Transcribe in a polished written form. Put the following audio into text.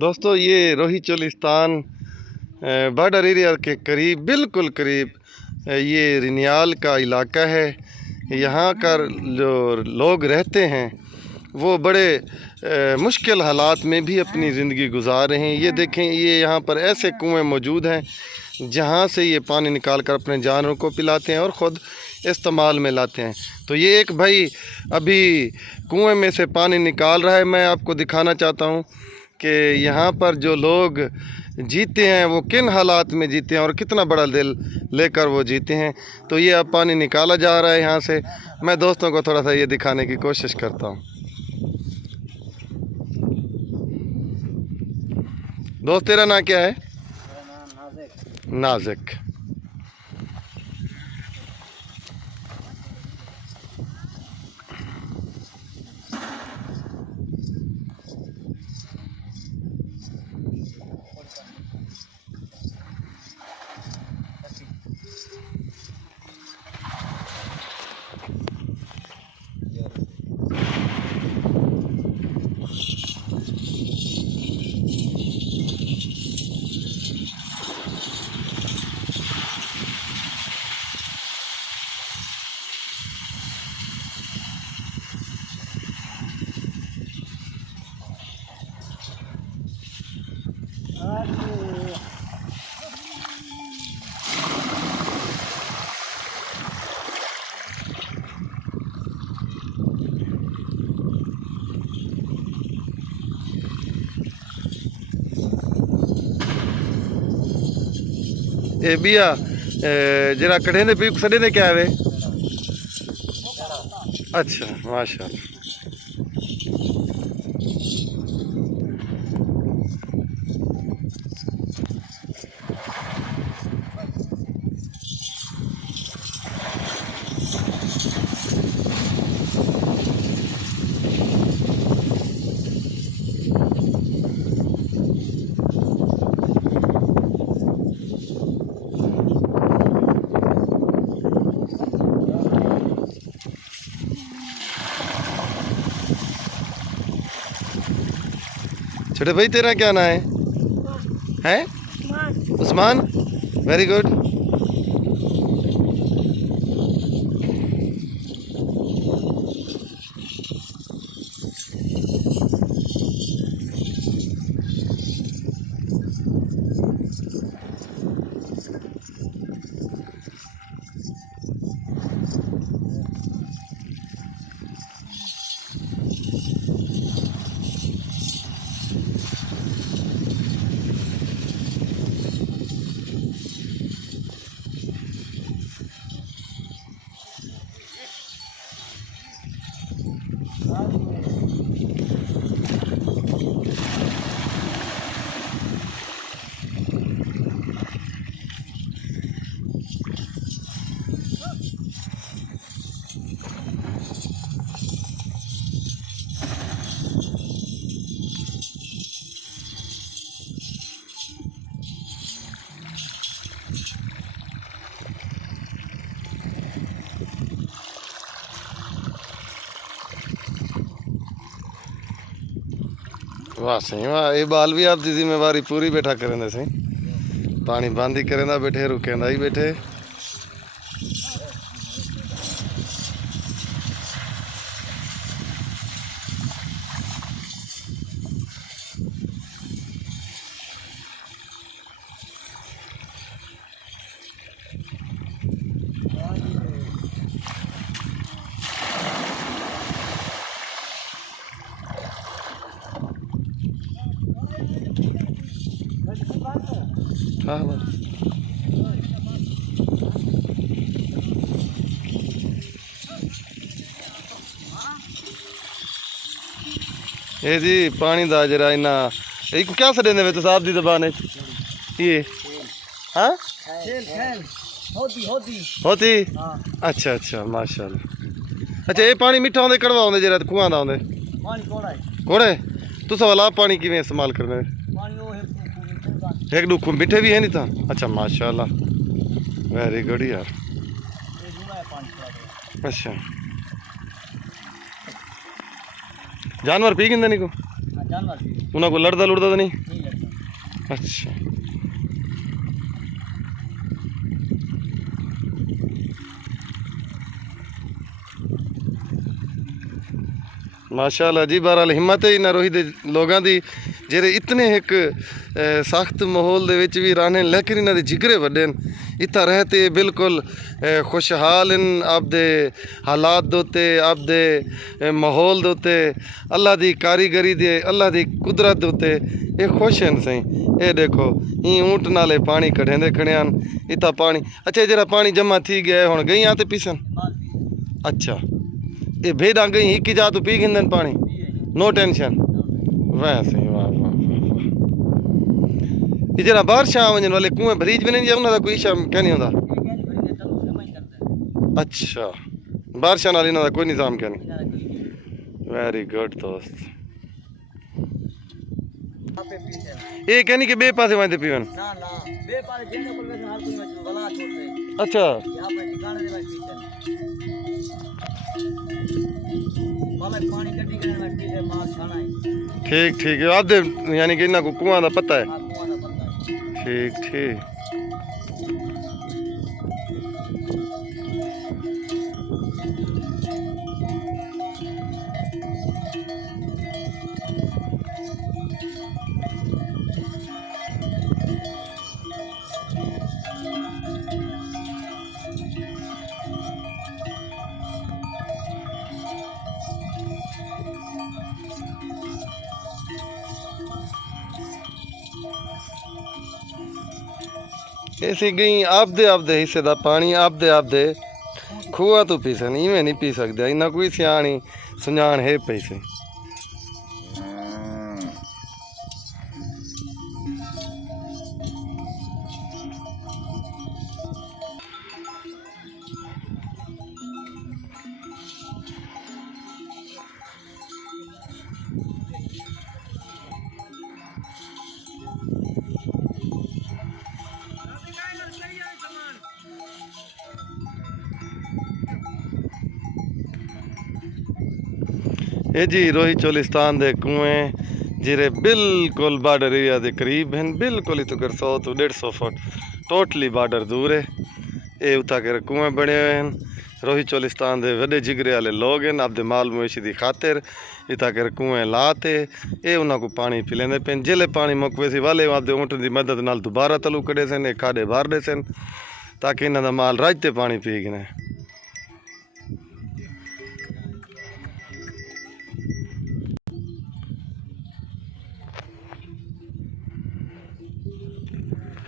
दोस्तों ये रोही चोलिस्तान बॉर्डर एरिया के करीब, बिल्कुल करीब ये रिनियाल का इलाका है। यहाँ कर जो लोग रहते हैं वो बड़े मुश्किल हालात में भी अपनी ज़िंदगी गुजार रहे हैं। ये देखें, ये यहाँ पर ऐसे कुएं मौजूद हैं जहाँ से ये पानी निकाल कर अपने जानवरों को पिलाते हैं और ख़ुद इस्तेमाल में लाते हैं। तो ये एक भाई अभी कुएं में से पानी निकाल रहा है। मैं आपको दिखाना चाहता हूँ कि यहाँ पर जो लोग जीते हैं वो किन हालात में जीते हैं और कितना बड़ा दिल लेकर वो जीते हैं। तो ये अब पानी निकाला जा रहा है यहाँ से। मैं दोस्तों को थोड़ा सा ये दिखाने की कोशिश करता हूँ। दोस्त तेरा नाम क्या है? नाज़िक। ए बिया जरा कढ़े ने पी सड़े ने क्या है? अच्छा, माशाल्लाह। छोटे भाई तेरा क्या नाम है? उस्मान। Very good. वाह सही वाह। ये बाल भी आपकी जिम्मेवारी पूरी बैठा करें सही। पानी बंद ही करें बैठे, रुकेंदा ही बैठे। हाँ ये जी पानी दा जरा इना एक क्या सड़े ने तो साहब दी जबान है ये। हाँ होती। अच्छा अच्छा माशाल्लाह। अच्छा ये पानी मिठा आंदे कड़वा आंदे जरा कुआं दा आंदे? कोड़े। तुस वाला पानी किवें इस्तेमाल करदे? एक दो मिठे भी है नहीं था। अच्छा माशाल्लाह, वेरी गुड यार। अच्छा जानवर पी गिंदे नहीं को? जानवर सी उन्हें को लड़दा लुड़दा तो नहीं? नहीं लगता। अच्छा माशाअल्लाह जी। बहरहाल हिम्मत है इन्हां रोही दे लोगां दी जेरे इतने एक सख्त माहौल दे विच भी रहने, लेकिन इन्हां दे जिगरे वड्डे न। इत्था रहते बिल्कुल खुशहाल इन आपदे हालात दे उत्ते, आपदे माहौल दे उत्ते, अल्लाह दी कारीगरी दे, अल्लाह दी कुदरत दे उत्ते ये खुश हैं सही। ये देखो ई ऊंट नाले पानी कढेंदे खड़े हन। इत्था पानी अच्छा जरा पानी जमा थी गया हुण गई आते पीसन। अच्छा ये भेड़ा गई एक ही जा तो पी गिंदन पानी, नो टेंशन। वैसे वाह वाह वाह वाह। ये जरा बारिश आ वजन वाले कुएं भरीज भी नहीं जा उन्हां दा कोई इशा क्या नहीं होंदा? अच्छा बारिश नाल इन्हां दा कोई निजाम क्या नहीं? वेरी गुड दोस्त। ये कहनी कि बे पासे वांदे पीवन? ना ना बे पासे जेने कोल वैसे हर कोई वला छोड़ते। अच्छा यहां पे ठिकाने दे भाई पीछे मामे पानी कड्डी के मैं पीछे मां खाना है। ठीक ठीक है आप दे यानी कि इन्हां को कुआं दा पता है? हां कुआं दा पता है। ठीक ठीक। ऐसी गई आपदे हिस्से का पानी आपदे खूह तो पी सकनी, इवें नहीं पी सकते। इन्ना कोई सियाणी सुजान है पैसे। ये जी रोही चोलिस्तान दे कुएं जिरे बिल्कुल बॉर्डर एरिया के करीब हैं, बिल्कुल ही तो 100 तो 150 फुट टोटली बॉर्डर दूर है। ये उता के कुएं बने हुए हैं। रोही चोलिस्तान दे वड्डे जिगरे वाले लोग हैं, आपदे माल मवेशी की खातिर इता के कुएं लाते ये उन्होंने को पानी पिलेंदे पे। जिले पानी मुक वे सी वाले आपदे ऊँट की मदद नाल दोबारा तलू कढ़े सन, खाडे भर दे सन ताकि इन्हों का माल राजते पानी पी गए।